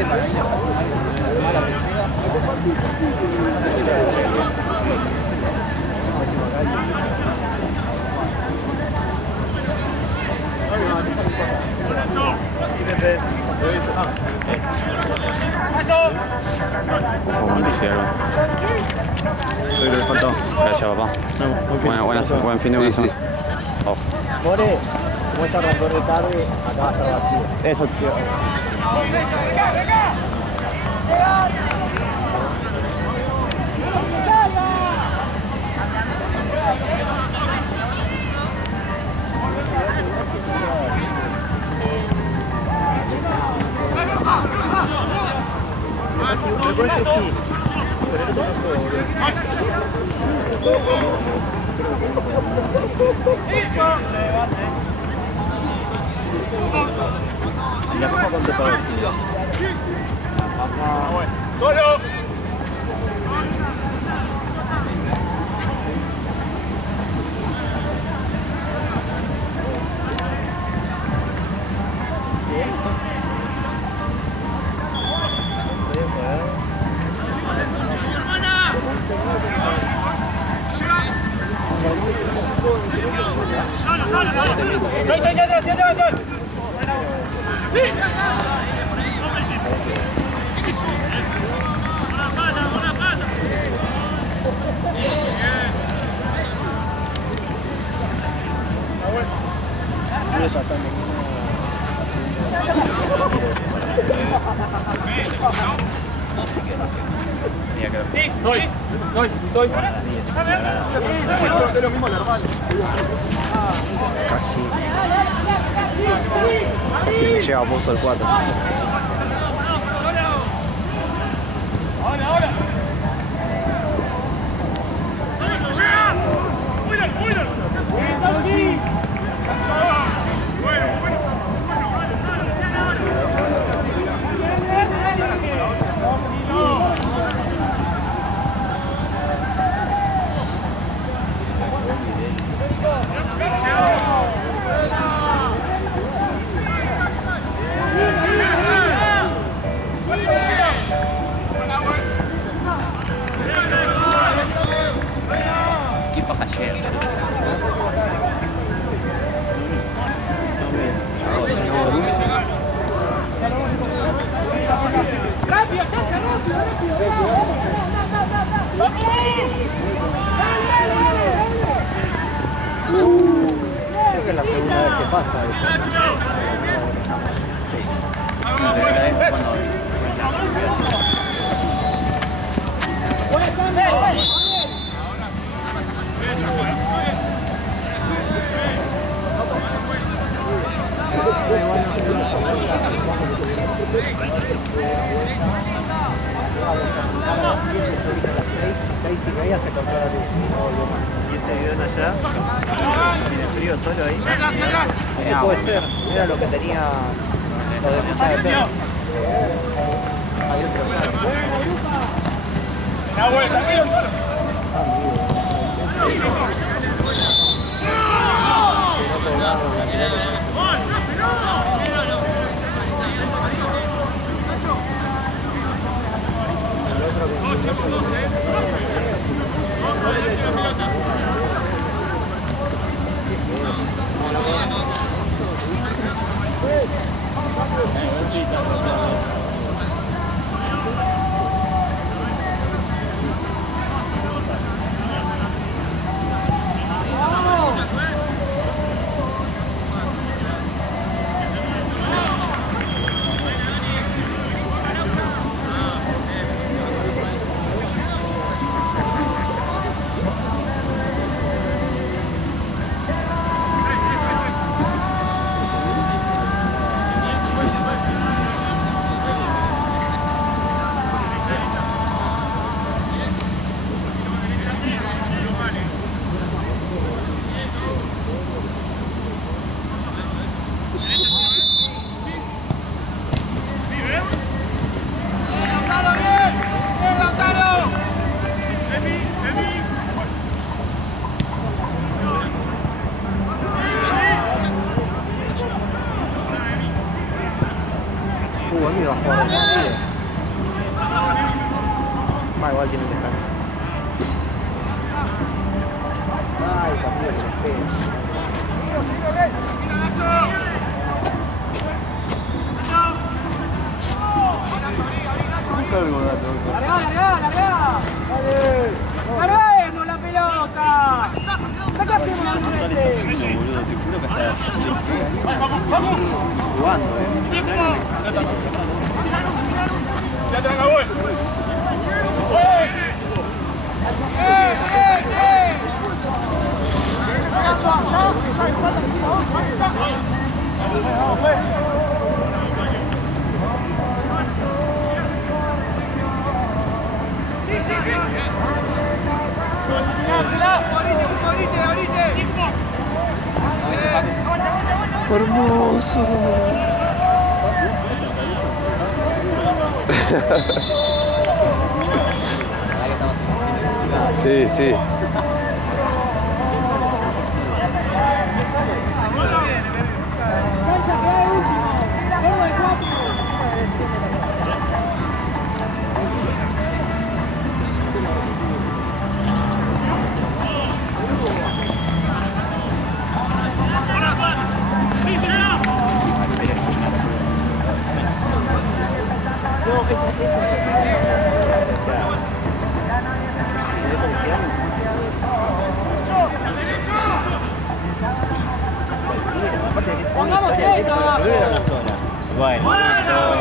Como decía algo. Gracias, papá. Buen fin de semana. Sí. Oh. More, como esta arrancó de tarde, acá va a estar vacío. Eso. Recuerda que sí, pero no toca todo, boludo. Y la forma con tocador. ¡Solo! Sí, doy. Casi me lleva puesto el 4. Ahora. Equipo cayero. Creo que es la segunda vez que pasa eso. Sí. La primera vez cuando... Se cortó la luz, no volvió más. ¿Y ese video de allá? ¿Tiene frío solo ahí? No, puede ser, era lo que tenía lo de mucha de perro. Hay otro Una vuelta, tío, solo. conmigo a jugar con los pibes. Igual tiene un descanso. Ay, partido que les pega. ¡Larguemos la pelota! ¡Saca primero! Boludo, te juro que hasta Jugando, ¡Ya te acabó! hermoso. Sí, sí. Bueno, para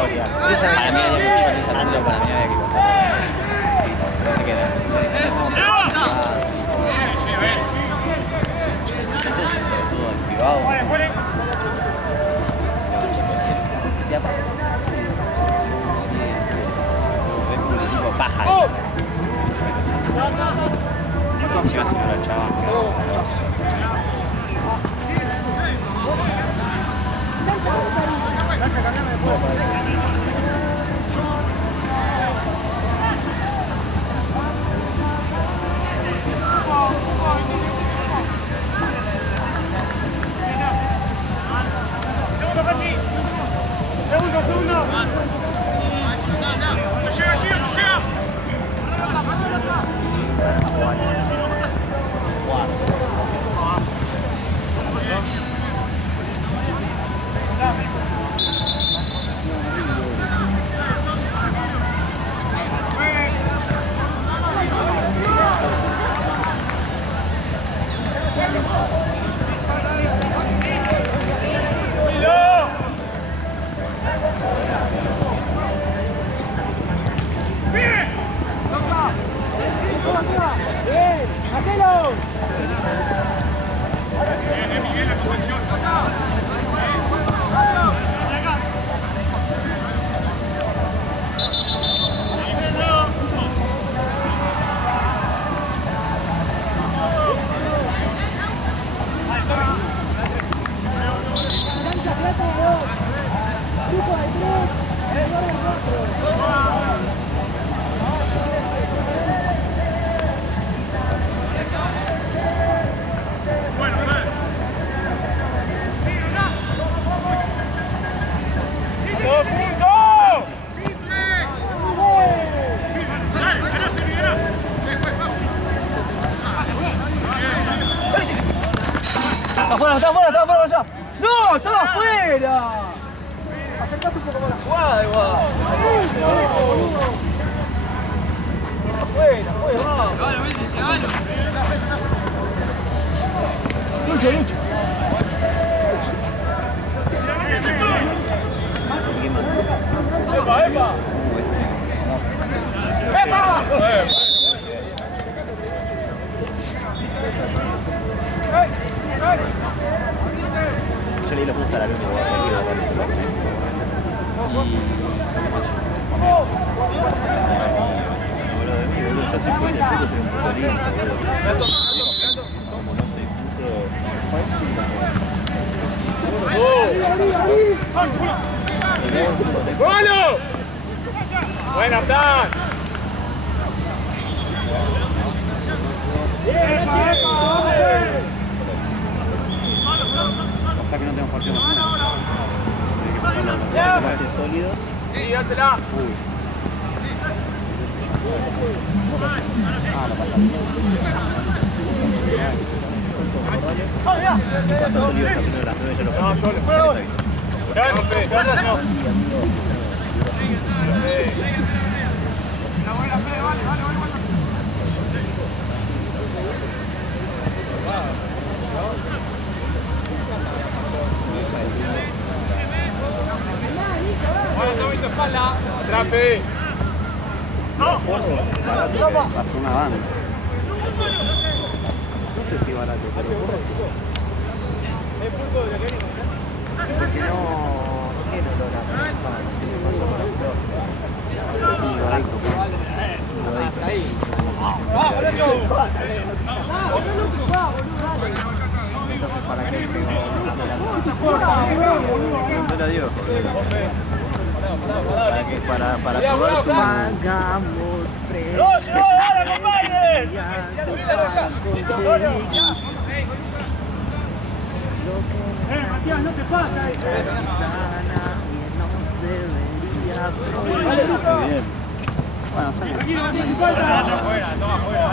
mí hay mucho ando para mí hay que contar. ¿Dónde queda? Todo activado. Ya pasó. Es un equipo paja. No sé si va a ser la chaval. Segundo. No llega. Está afuera ya. ¡No! ¡Estaba afuera! Acercate un poco más la jugada igual. Afuera, vamos. Lucha. ¡Epa! Yo leí los puntos a la luna yo siempre puse el fútbol, soy un puto lindo. Como no soy puto. ¡Golo! ¡Buena, Fran! O sea que no tenemos partido más. Hay que pasar los sólidos. Sí, dásela. Pasa sólido esa primera, las 9 ya lo No, pasé. solo. No. Ahora toma tu espalda. Atrape. Pasó una banda. No sé si barato, pero porque no tiene olor a pensar, tiene pasó por la flor. Entonces, ¿para qué no la dio? Para probar tu pagamos precio. Matías, no te pasa eso. Muy bien. Bueno, Afuera, toma afuera.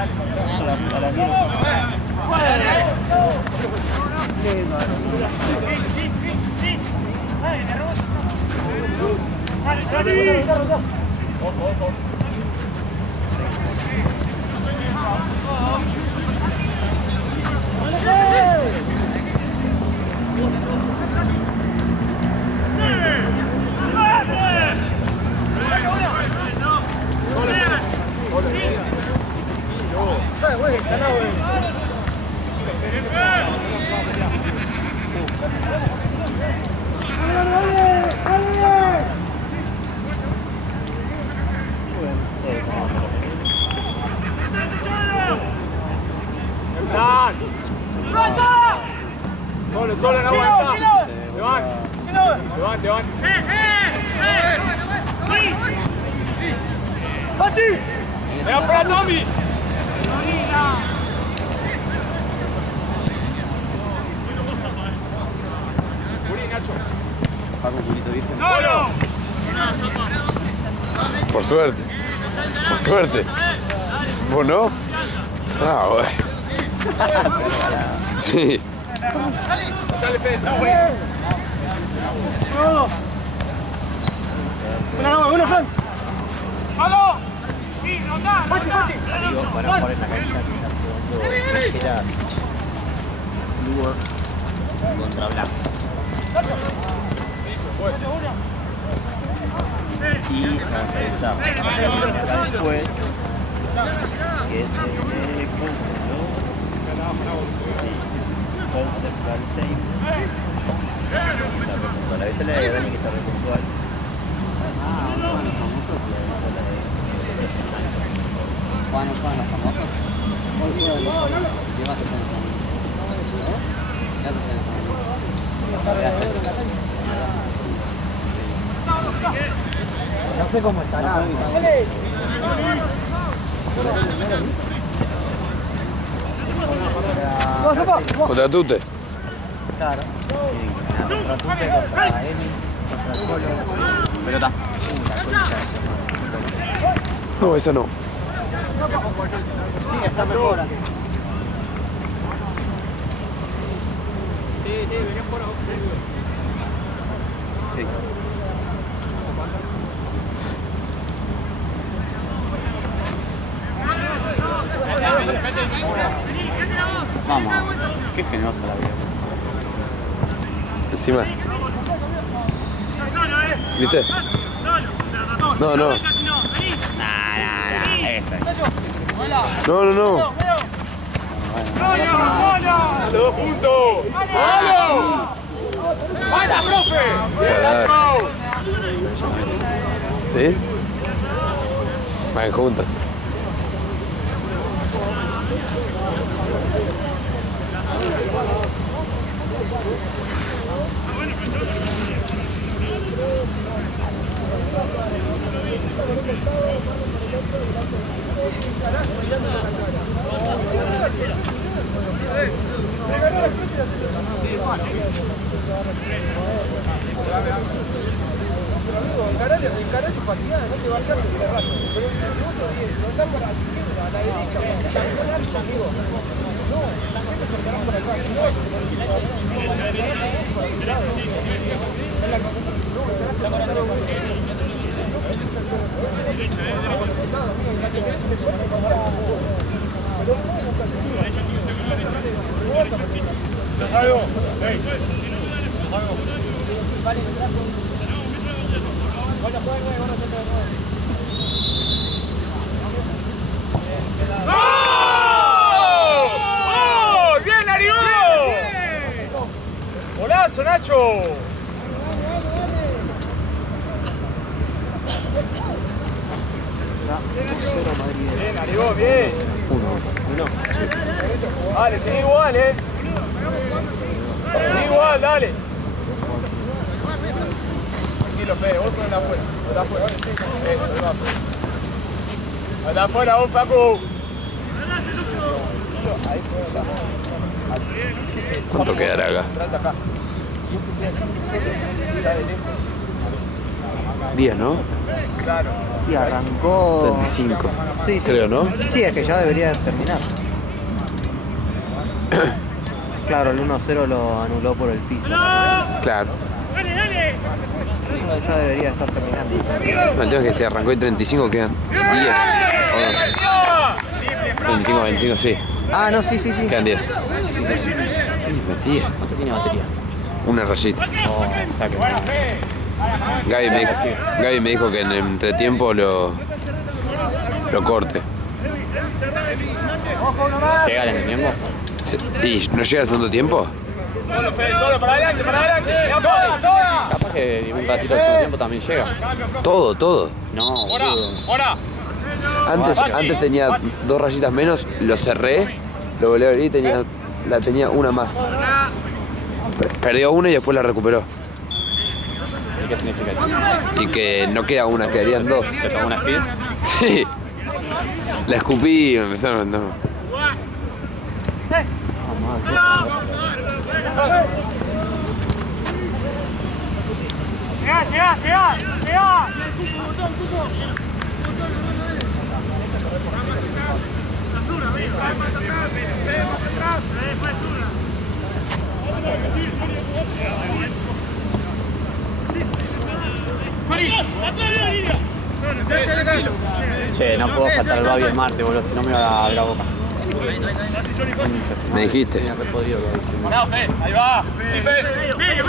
Dale, salí. Solo, no aguanta. Levante. ¡Pachi! ¡Me da para Tommy! Paco un poquito, ¿viste? ¡Solo! Por suerte. Por suerte. ¿Vos no? Ah, bueno. Sí. Sale Fede. Uno, Fran. ¡Vamos! Sí, no da. Digo, para jugar en la cancha que eras Fluor contra Blanco. Y francesa después que se canceló. Sí, Conceptual Save. A veces la de Dani que está re puntual. ¿Juegan los famosos? Llévate ese no sé cómo estará. Contra Tute. Claro. Contra Tute, contra Emi, contra Solo. Pelota. No, esa no. Sí, está mejor. Sí. Vamos, qué generosa la vida. Encima. ¿Viste? No, no. No. ¡Los dos juntos! ¡Vamos! ¡Vaya, profe! Salada. ¿Sí? Van juntos. ¡Bien, Darío! ¡Golazo, Nacho! Bien, Darío, bien. 1. Dale, sigue igual, Sigue igual, dale. Tranquilo, Fede, vos ponés afuera. Ponés afuera, ahora sí. Eso, ahí va. Anda afuera, vos, Facu. ¿Cuánto quedará acá? 10, ¿no? Claro. Y arrancó... 35. Sí, sí. Creo, ¿no? Sí, es que ya debería terminar. Claro, el 1-0 lo anuló por el piso. Claro. Ya debería estar terminando. El tema es que se arrancó en 35, quedan 10. ¿O no? 25, 25, sí. Ah, no, sí. Quedan 10. Metí. ¿Cuánto tiene batería? Una rayita. O sea que... Gaby me dijo que en el entretiempo lo corte. ¿Llega el entretiempo? ¿Y no llega el segundo tiempo? Solo, Fede, solo, para adelante, para adelante. ¡Toda! Capaz que un ratito de segundo tiempo también llega. Todo. No, boludo. ¡Ahora! Antes tenía 2 rayitas menos, lo cerré, lo volví a abrir y la tenía una más. Perdió una y después la recuperó. ¿Y qué significa eso? Y que no queda una, quedarían 2. ¿Se tomó una speed? Sí. La escupí y me empezaron a mandar. ¡Llegá! Che, no puedo faltar el Babi el martes, boludo, si no me va a abrir la boca. Me dijiste. Tenía re podido, boludo. ¡No, Fede! ¡Ahí va! ¡Sí, Fede! ¡Medio!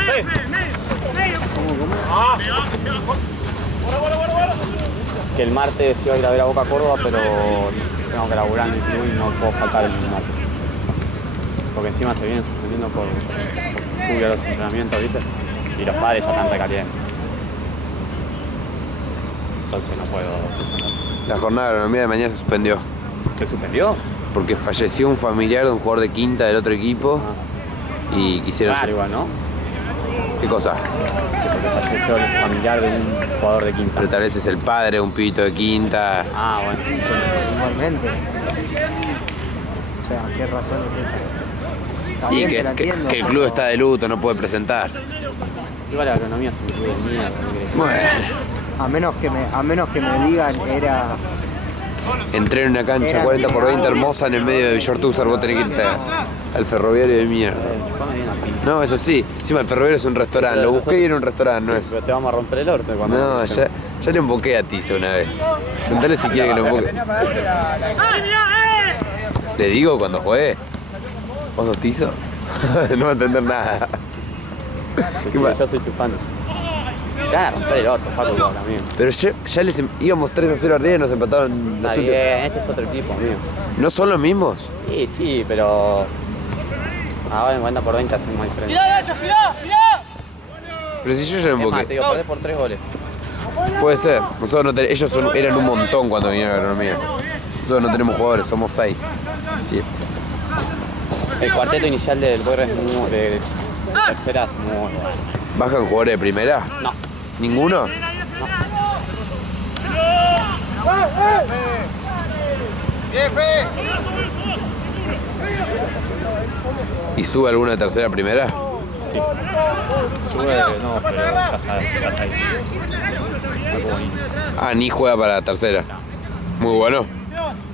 Que el martes iba a ir a ver a Boca Córdoba, pero tengo que laburar en el club y no puedo faltar el martes. Porque encima se vienen suspendiendo por lluvia a los entrenamientos, ¿viste? Y los padres ya están recalientes. Entonces no puedo suspender. La jornada de agronomía de mañana se suspendió. ¿Se suspendió? Porque falleció un familiar de un jugador de quinta del otro equipo y quisieron... Claro, igual, ¿no? ¿Qué cosa? Que porque falleció el familiar de un jugador de quinta. Pero tal vez es el padre de un pibito de quinta. Ah, bueno. Igualmente. O sea, ¿qué razón es esa? Está Y bien, que, te la entiendo, que el club está de luto, no puede presentar. Igual la agronomía es un club de mierda, ¿no crees? Bueno, a menos que me digan era... entré en una cancha 40x20 hermosa en el medio de Villortúzar, vos tenés que irte al ferroviario de mierda. Chupame bien la pinta. No, eso sí, encima el ferroviario es un restaurante, lo busqué y era un restaurante, no es. Pero te vamos a romper el orto cuando... No, ya le emboqué a Tizo una vez. Preguntale si quiere que lo emboque. ¿Le digo cuando juegue? ¿Vos sos Tizo? No va a entender nada. Sí, yo soy tu fan. Te van a romper el orto, Facu, amigo. Pero ya les íbamos 3-0 arriba y nos empataron los Está últimos. bien, este es otro equipo, amigo. ¿No son los mismos? Sí, pero... Ahora en 40 por 20 hacen más diferencia. ¡Mirá, Nacho, mirá! Pero si yo ya me Es más, te emboqué. digo, perdés por 3 goles. Puede ser. Nosotros no ellos eran un montón cuando vinieron a la agronomía. Nosotros no tenemos jugadores, somos 6. 7. El cuarteto inicial del Boyre es muy... de tercera es muy bueno. ¿Bajan jugadores de primera? No. ¿Ninguno? ¡Bien, Fede! ¿Y sube alguna de tercera a primera? Sí. Sube, no, pero ya está ahí. Ah, ni juega para tercera. Muy bueno.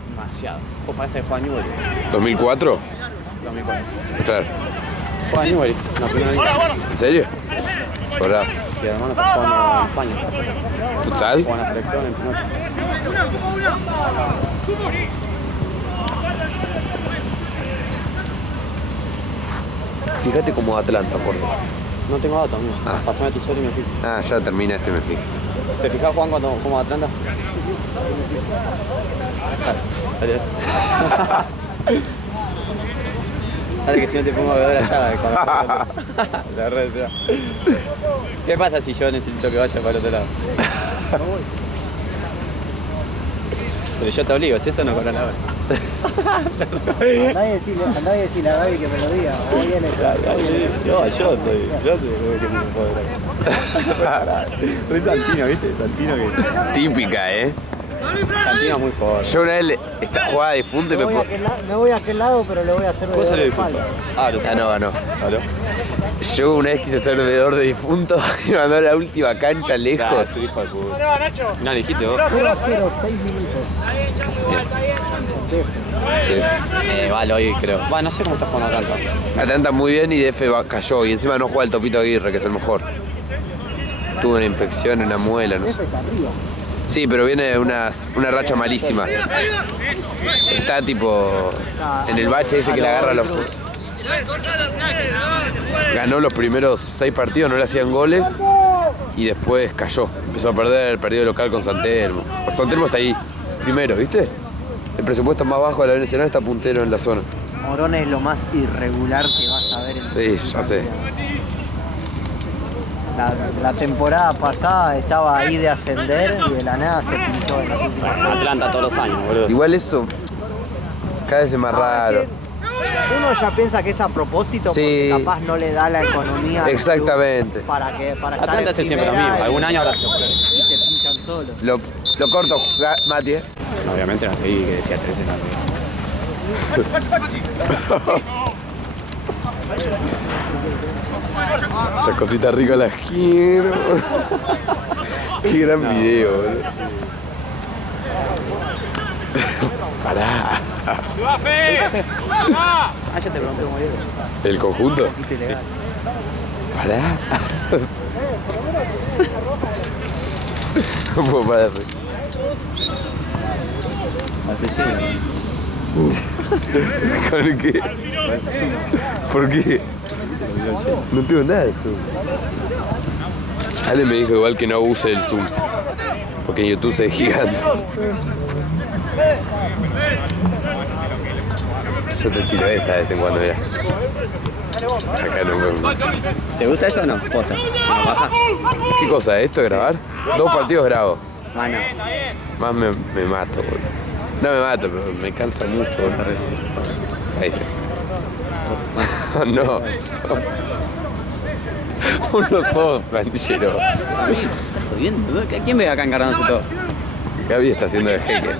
Demasiado. O parece que juega Newell. ¿2004? 2004. Claro. Juega Newell. No, primera línea. ¿En serio? Sobrado. Y además está jugando en España. ¿Futsal? Juega en la selección en Pinocho. Fíjate como Atlanta, por favor. No tengo datos, amigo. Ah. Pasame tu suelo y me fijo. Ah, ya termina me fijo. ¿Te fijas, Juan, cuando como Atlanta? Dale. Dale que si no te pongo a beber allá. La red, ya. ¿Qué pasa si yo necesito que vaya para el otro lado? Pero yo te obligo, si eso no cobra nada. Andá y decirle a Gaby que me lo diga. Hoy viene. Yo soy que me puedo. Soy Santino, ¿viste? Santino que. Típica, Santino es muy fuerte. Yo una vez jugaba de difunto y Me voy a aquel lado, pero le voy a hacer ¿Cómo salió de de espalda. difunto? Ah, lo sé. Ganó. ¿Aló? Yo una vez quise ser veedor de difunto y me mandó a la última cancha lejos. Su hijo de puta. No, le dijiste vos. 0-0, 6 minutos. Sí. Vale, hoy creo. Bueno, no sé cómo está jugando Atlanta. Atlanta muy bien y DF cayó. Y encima no juega el Topito Aguirre, que es el mejor. Tuvo una infección en una muela, no sé. Está arriba. Sí, pero viene de una racha malísima. Está tipo en el bache ese que le agarra los... Ganó los primeros 6 partidos, no le hacían goles y después cayó. Empezó a perder, perdió de local con San Telmo. San Telmo está ahí primero, ¿viste? El presupuesto más bajo de la Nacional está puntero en la zona. Morón es lo más irregular que vas a ver en Sí, ya sé. La temporada pasada estaba ahí de ascender y de la nada se pintó en las últimas. Atlanta todos los años, boludo. Igual eso cada vez es más raro. Uno ya piensa que es a propósito Sí. porque capaz no le da la economía al Exactamente. club para estar Atlanta en hace siempre lo primera mismo. Algún año habrá. y se pinchan solos. Lo corto, Mati, Obviamente no seguí que decía 3 de Esa cosita rica la quiero. Qué gran video, boludo. Pará. Ah, ya te pregunté cómo era. ¿El conjunto? Un poquito ilegal. Pará. ¿Cómo parar? ¿Con qué? ¿Por qué? No tengo nada de Zoom. Ale me dijo igual que no use el Zoom. Porque en YouTube se ve gigante. Yo te tiro esta de vez en cuando, mira. Acá no me... ¿Te gusta eso o no? Posta. ¿No baja? ¿Qué cosa? ¿Esto es grabar? 2 partidos grabo. Mano. Más me mato, boludo. No me mato, pero me cansa mucho, boludo. Ahí sí. No. Vos no sos planillero. ¿Estás jodiendo? ¿Quién ve acá encargándose todo? Gaby está haciendo de jeque.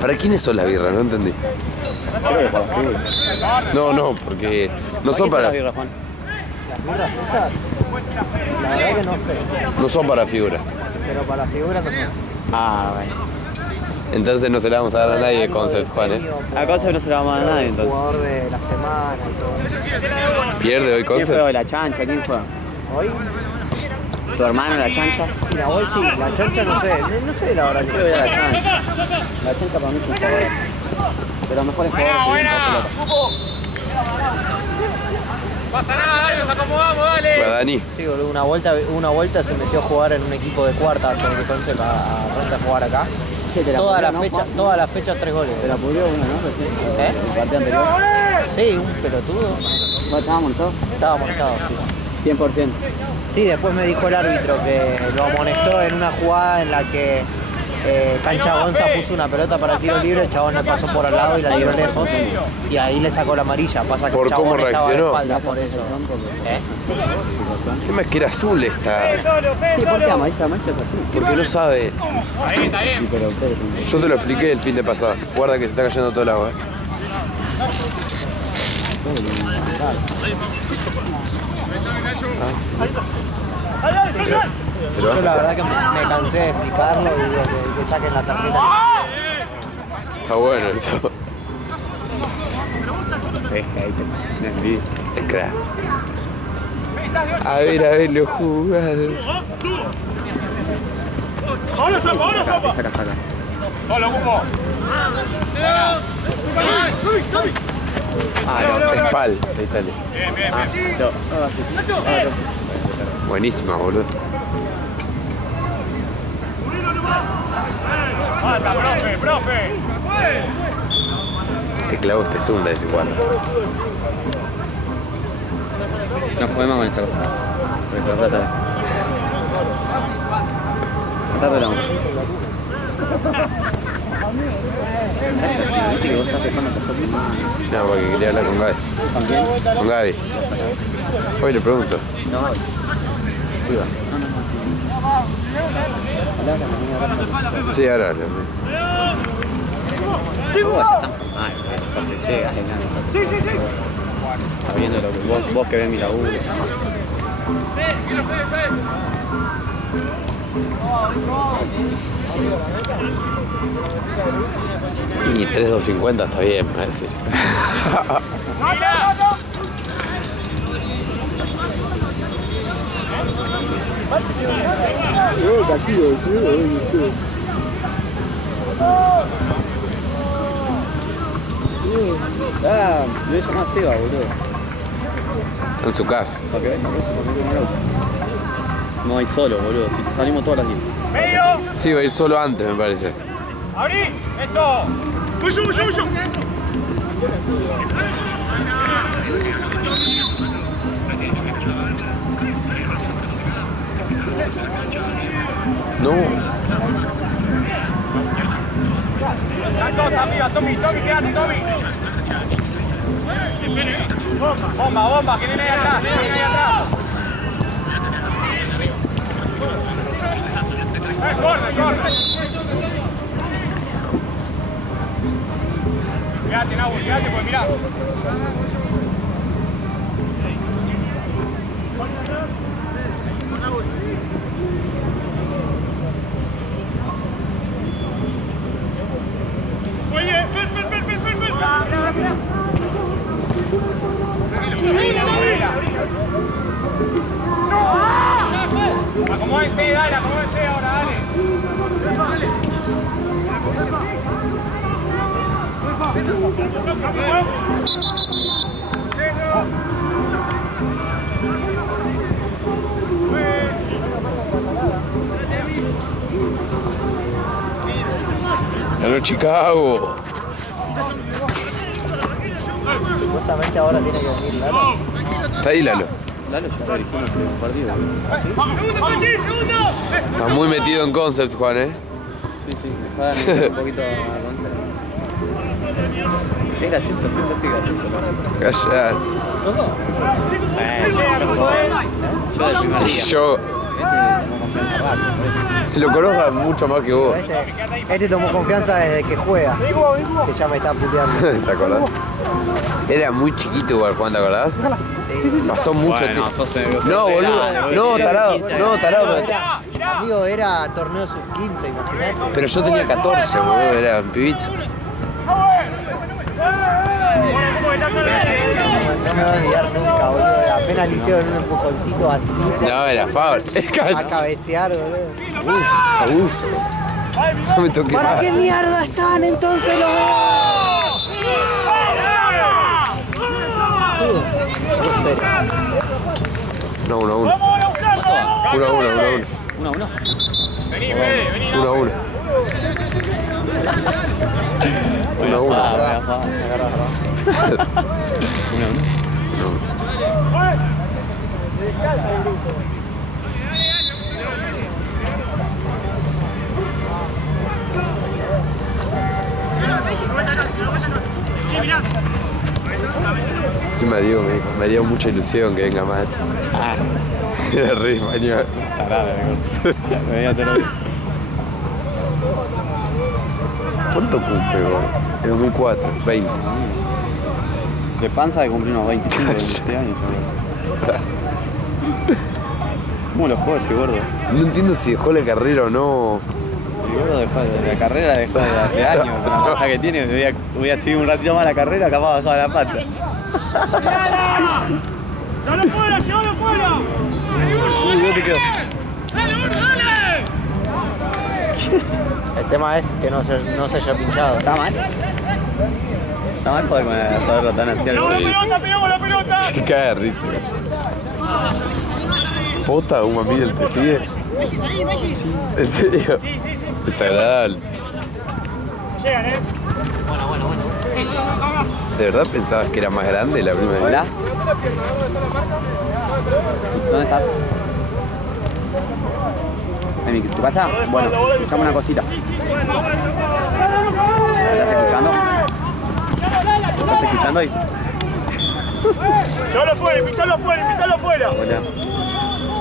¿Para quiénes son las birras? No entendí. Creo que para los fútbol. No, porque no son para... las birras, Juan? Las birras esas, la verdad que no sé, No son para figuras. pero para las figuras no sé. Ah, bueno. Entonces no se la vamos a dar a nadie de Concept, Juan, ¿eh? A Concept no se la vamos a dar a nadie, entonces. Jugador de la semana y todo. ¿Pierde hoy ¿Quién fue Concept? hoy? ¿La chancha? ¿Quién fue? Hoy, ¿Tu hermano, la chancha? sí, la hoy sí, la chancha no sé, no sé la verdad. Creo que era la chancha. La chancha para mí es un jugador. De los mejores jugadores que vienen por pelota. Pasa nada, dale, nos acomodamos, dale. Para Dani. Sí, boludo, una vuelta se metió a jugar en un equipo de cuarta antes de Concept a jugar acá. Che, te la Toda la pudrió, ¿no, fecha, Juan? toda la fecha 3 goles. Te la pudrió uno, ¿no? Recién. ¿Eh? El partido anterior. Sí, un pelotudo. ¿No estaba montado? Estaba amonestado, sí. 100%. Sí, después me dijo el árbitro que lo amonestó en una jugada en la que Cancha Gonza puso una pelota para el tiro libre, el chabón le pasó por al lado y la tiró lejos y ahí le sacó la amarilla. Pasa que ¿Por el chabón cómo estaba de reaccionó? espalda por eso. ¿Eh? El tema es que era azul esta. Sí, ¿por qué amarilla? Amarilla es azul. Porque no sabe. Sí, pero ustedes... Yo se lo expliqué el fin de pasado. Guarda que se está cayendo todo el agua, Pero Yo la verdad que me cansé de explicarlo y digo que saquen la tarjeta. está bueno eso. Es hater, es envidia. Es crack. A ver los jugados. Saca. Solo, Cupo. Es pal de Italia. Bien. Buenísima, boludo. Mata, profe. Te clavo este zoom de vez en cuando. No jodemos con esa cosa. Porque se lo trata. Matártelo. Que vos estás pensando que sos humano. No, porque quería hablar con Gaby. ¿También? Con Gaby. Hoy le pregunto. No, sí va. No. Sí, ahora hablo. Sabiendo lo que vos que ves mi laburo. Y 3.250 está bien, me parece. Ah, lo hizo más Seba, boludo. En su casa. Para que venga, por eso, porque no lo no hay solo, boludo. Si salimos todas las 10. Medio. Sí, va a ir solo antes, me parece. Abrí. Eso. Uyo. No. Las dos arriba, Tommy, quédate, Tommy. Bomba, que viene ahí atrás, Corre. Quédate, Nahu, pues mirá. Oye, ven. Acomódense ahora, dale. Ganó Chicago. Supuestamente ahora tiene que venir Lalo. Está ahí Lalo. Lalo ya está dirigiendo hace un partido. Está muy metido en concept, Juan, ¿eh? Sí, me jodan un poquito a Gonzalo. Es gracioso, se hace gracioso. Callate. Yo del primer día. Yo. Se lo conozca mucho más que vos. Este tomó confianza desde que juega. Que ya me está puteando. ¿Te acordás? Era muy chiquito igual, Juan, ¿te acordás? Sí. Pasó mucho Bueno, tiempo. sos No, boludo. No, tarado. No, tarado. Amigo, era torneo sub-15, imagínate. Pero yo tenía 14, boludo. Era un pibito. No me voy a olvidar nunca, boludo. Apenas le hicieron un empujoncito así No, era foul. a cabecear, boludo. Abuso. No me toques ¿Para más. qué mierda están entonces los dos? No, 1-1. 1-1. 1-1. Vení, Fede, vení. 1-1. 1-1. Encima Diego me dio mucha ilusión que venga mal. Ah, Era re español. tarada, me veía todo lo ¿Cuánto cumple, vos? En 2004, 20. de panza de cumplir unos 25 de 20 años. ¿Cómo lo jugó ese gordo? No entiendo si dejó la carrera o no. El gordo dejó de la carrera, dejó de hace años. Con la cosa que tiene, voy a seguir un ratito más la carrera, capaz basado a la panza. ¡Llévalo fuera! ¡Llévalo fuera! ¿Dónde te quedó? El tema es que no se haya pinchado. ¿Está mal? ¿Está mal poder saberlo tan así? ¡Pegamos la pelota! ¡Pegamos la pelota! Se cae de risa. Pota, un mamil te sigue. ¿En serio? Desagradable. Llegan, ¿De verdad pensabas que era más grande la primera vez? ¿Hola? ¿Dónde estás? ¿En tu casa? Bueno, buscamos una cosita. ¿Estás escuchando? ¿Estás escuchando ahí? ¡Llévalo fuera! ¡Invítalo afuera! ¡Invítalo afuera! Hola.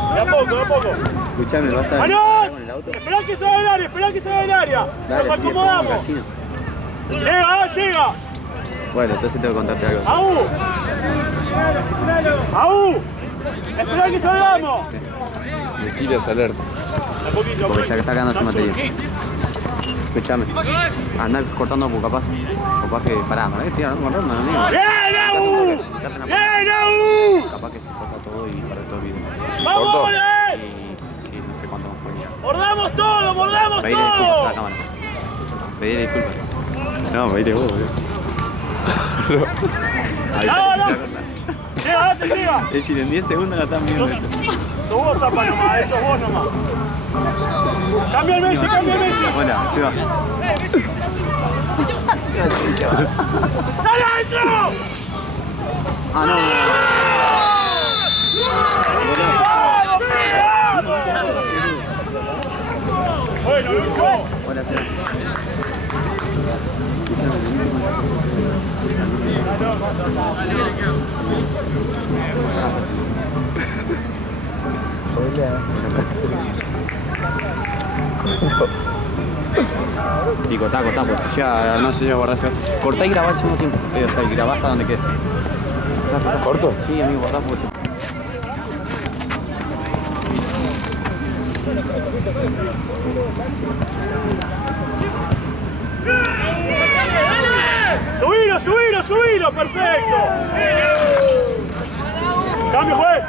De a poco, de a poco. Escuchame, ¿vas a ¡Manos! con el auto? ¡Esperá que salga del área! ¡Esperá que salga del área! Dale, ¡Nos sí, acomodamos! casino. ¡Llega! ¡Llega! Bueno, entonces tengo que contarte algo. ¡Aú! ¡Aú! ¡Esperá que salgamos! Me tiras alerta. Un poquito, Porque ya que está quedando sin materia. Escuchame. Andá cortando porque capaz que pará, estoy hablando con Ronda, amigo. ¡Bien, Aú! ¡Bien, Aú! Capaz que se corta todo y para todo el video. ¡Vamos, ¿Corto? Ole! Y no sé cuánto más puede llegar. ¡Mordamos todo! ¡Mordamos Pedirle disculpas a todo! la cámara. Pedirle disculpas. No, pedirle vos, boludo. ¡No, no! ¡Llega, date, llega! Es decir, en 10 segundos la están viendo esto. Sos vos, Zapa, nomás, eso vos nomás. ¡Cambia el Messi, cambia el Messi! Hola, se va. ¡Dale adentro! Ah, no. Bueno, Lucho. Hola, se va. Sí, cortá, pues si llega, no se llega a guardar. Cortá y grabá al mismo tiempo. O sea, y grabá hasta donde quede. ¿Corto? Sí, amigo, guardá porque se... ¡Subilo, subilo, subilo! ¡Perfecto! ¡Cambio, juez!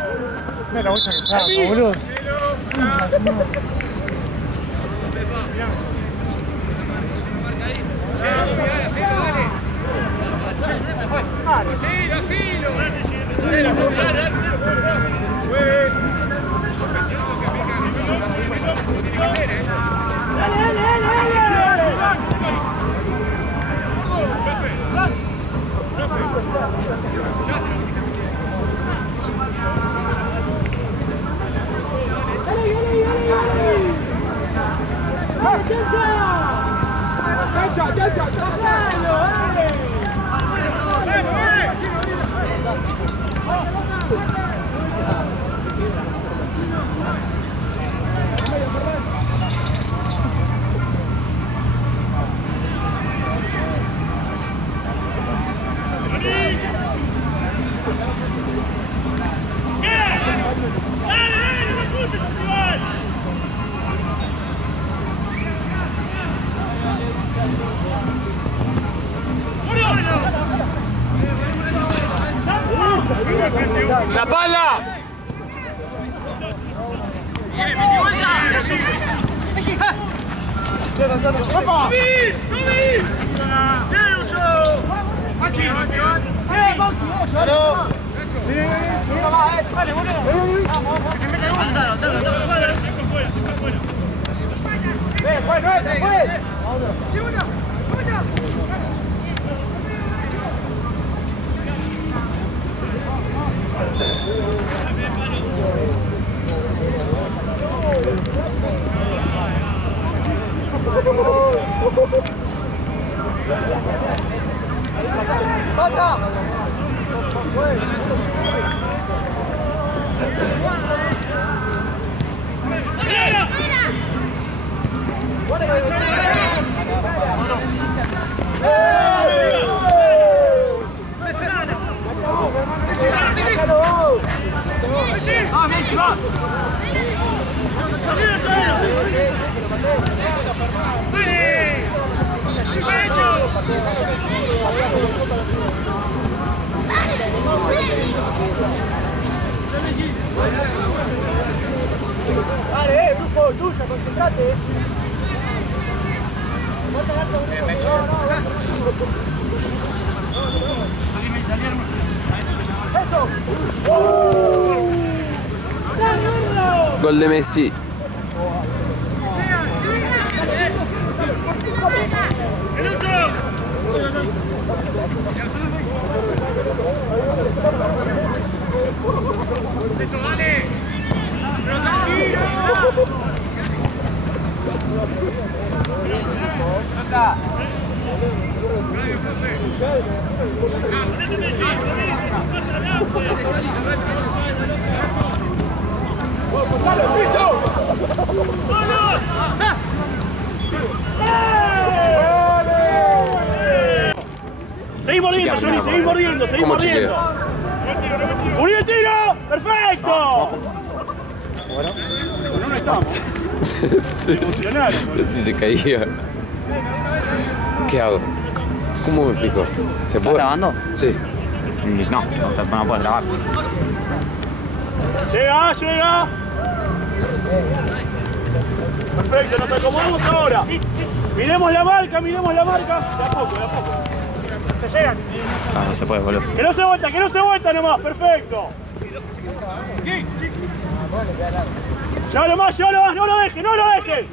Mira la bolsa que saca, boludo. ¡La pala! ¡Opa! Dale, grupo tuyo, concentrate. Gol de Messi. Seguí mordiendo, Johnny, seguí mordiendo, seguí ¿Cómo mordiendo. ¡Uní el tiro! ¡Perfecto! Bueno, No estamos. Funcionaron. Así se caía. ¿Qué hago? ¿Cómo me fijo? ¿Se puede? grabando? Sí. No, no puedes grabar. Llega, llega. Perfecto, nos acomodamos ahora. Miremos la marca, miremos la marca. De a poco, de a poco. Te llegan. No se puede, boludo. Que no se vuelta nomás, perfecto. Llévalo más, no lo dejen, no lo dejen.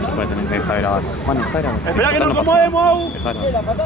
Se puede tener que dejar de grabar. Bueno, dejar de grabar. Esperá que nos acomodemos, Agu. Dejar de grabar.